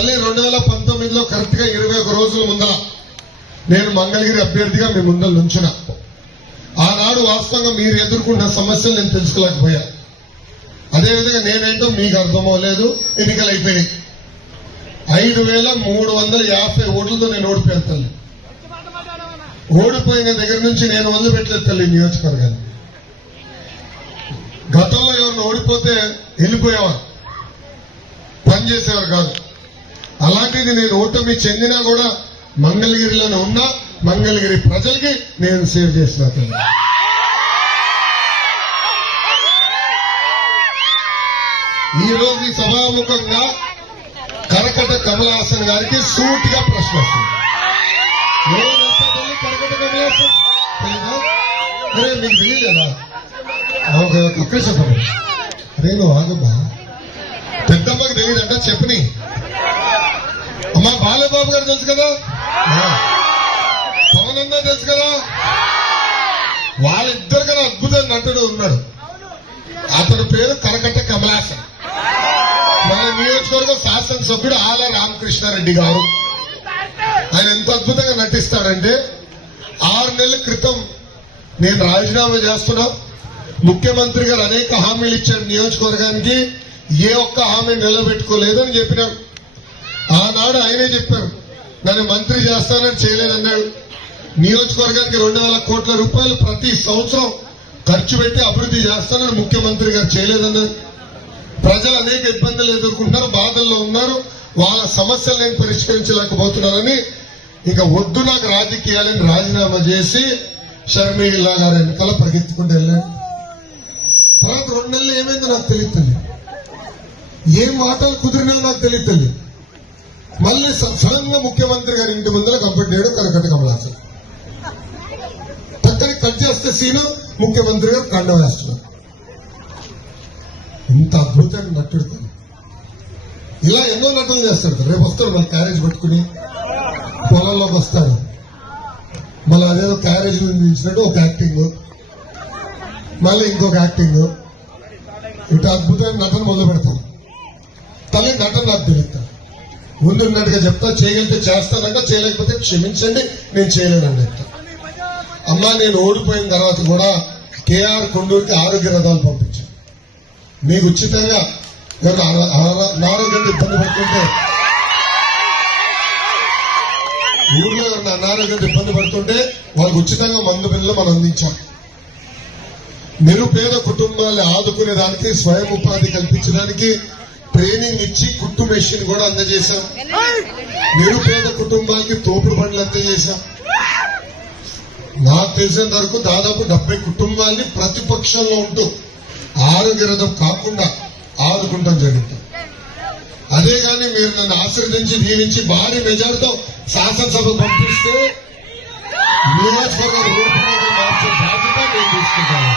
తల్లి 2019లో కరెక్ట్ గా 21 రోజుల ముందర నేను మంగళగిరి అభ్యర్థిగా మీ ముందర నుంచున. ఆనాడు వాస్తవంగా మీరు ఎదుర్కొన్న సమస్యలు నేను తెలుసుకోలేకపోయా. అదేవిధంగా నేనేంటో మీకు అర్థమవలేదు. ఎన్నికలు అయిపోయినాయి. 5350 ఓట్లతో నేను ఓడిపోయాను తల్లి. ఓడిపోయిన దగ్గర నుంచి నేను వదిలిపెట్టలేదు తల్లి నియోజకవర్గాన్ని. గతంలో ఎవరిని ఓడిపోతే వెళ్ళిపోయేవారు, పనిచేసేవారు కాదు. అలాంటిది నేను ఓటమి చెందినా కూడా మంగళగిరిలోనే ఉన్నా. మంగళగిరి ప్రజలకి నేను సేవ్ చేసిన తల్లి. ఈ రోజు ఈ సభాముఖంగా కరకట కమల్ హాసన్ గారికి సూటిగా ప్రశ్న వస్తుంది. కరకట కమల్ హాసన్ తెలీదా? అరే మీకు తెలియలేదా? ఇక్కడే చెప్పండి. అరే నువ్వు ఆగమ్మా, పెద్దమ్మకి తెలియదంట చెప్పని. అమ్మా బాలబాబు గారు తెలుసు కదా, పవన్ అన్నా తెలుసు కదా, వాళ్ళిద్దరు కదా అద్భుత నటుడు ఉన్నాడు. అతని పేరు కరకట్ట కమల్ హాసన్. మన నియోజకవర్గ శాసనసభ్యుడు ఆల రామకృష్ణారెడ్డి గారు. ఆయన ఎంత అద్భుతంగా నటిస్తాడంటే 6 నెలల క్రితం నేను రాజీనామా చేస్తున్నా, ముఖ్యమంత్రి గారు అనేక హామీలు ఇచ్చారు నియోజకవర్గానికి, ఏ ఒక్క హామీ నిలబెట్టుకోలేదని చెప్పినాడు. ఆనాడు ఆయనే చెప్పారు నన్ను మంత్రి చేస్తానని చేయలేదన్నాడు. నియోజకవర్గానికి 2,000 కోట్ల రూపాయలు ప్రతి సంవత్సరం ఖర్చు పెట్టి అభివృద్ధి చేస్తానని ముఖ్యమంత్రి గారు చేయలేదన్నారు. ప్రజలు అనేక ఇబ్బందులు ఎదుర్కొంటున్నారు, బాధల్లో ఉన్నారు, వాళ్ళ సమస్యలు నేను పరిష్కరించలేకపోతున్నానని ఇక వద్దు నాకు రాజకీయాలని రాజీనామా చేసి షర్మిలా గారి ఎన్నికల పరిగెత్తుకుంటూ వెళ్ళాను. తర్వాత 2 నెలలు ఏమైందో నాకు తెలియదు, ఏం మాటలు కుదిరినా నాకు తెలియదు. మళ్ళీ సడన్ గా ముఖ్యమంత్రి గారి ఇంటి ముందర కంప్లీట్ చేయడం కరకట్ట కమల్ హాసన్. పక్కన కట్ చేస్తే సీను ముఖ్యమంత్రి గారు కండ వేస్తున్నారు. ఇంత అద్భుతంగా నటుడు. ఇలా ఎన్నో నటులు చేస్తాడు. రేపు వస్తాడు మళ్ళీ క్యారేజ్ పట్టుకుని పొలంలోకి వస్తాడు. మళ్ళీ అదేదో క్యారేజ్ నుంచినట్టు ఒక యాక్టింగ్, మళ్ళీ ఇంకొక యాక్టింగ్. ఇటు అద్భుతమైన నటన మొదలు పెడతాం. తల్లి నటన నాకు తెలుస్తాను. ముందున్నట్టుగా చెప్తా, చేయగలిగితే చేస్తానంట, చేయలేకపోతే క్షమించండి నేను చేయలేనండి చెప్తా. అమ్మా నేను ఓడిపోయిన తర్వాత కూడా కేఆర్ కొండూరుకి ఆరోగ్య రథాలు పంపించాను. మీకు ఉచితంగా అనారోగ్యంతో ఇబ్బంది పడుతుంటే, ఊర్లో ఎవరైనా అనారోగ్యంతో ఇబ్బంది పడుతుంటే వాళ్ళకి ఉచితంగా మందు బిల్లు మనం అందించాం. నిరుపేద కుటుంబాన్ని ఆదుకునే దానికి, స్వయం ఉపాధి కల్పించడానికి ట్రైనింగ్ ఇచ్చి కుట్టు మెషిన్ కూడా అందజేశాం. నిరుపేద కుటుంబానికి తోపుడు బండ్లు అందజేశాం. నాకు తెలిసినంత వరకు దాదాపు 70 కుటుంబాన్ని ప్రతిపక్షంలో ఉంటూ ఆరోగ్య రథం కాకుండా ఆదుకుంటాం జరుగుతుంది. అదే గాని మీరు నన్ను ఆశీర్వదించి దీవించి భారీ మెజార్టీతో శాసనసభ పంపిస్తే నియోజకవర్గం రూపురేఖలు మార్చే బాధ్యత నేను తీసుకుంటాను.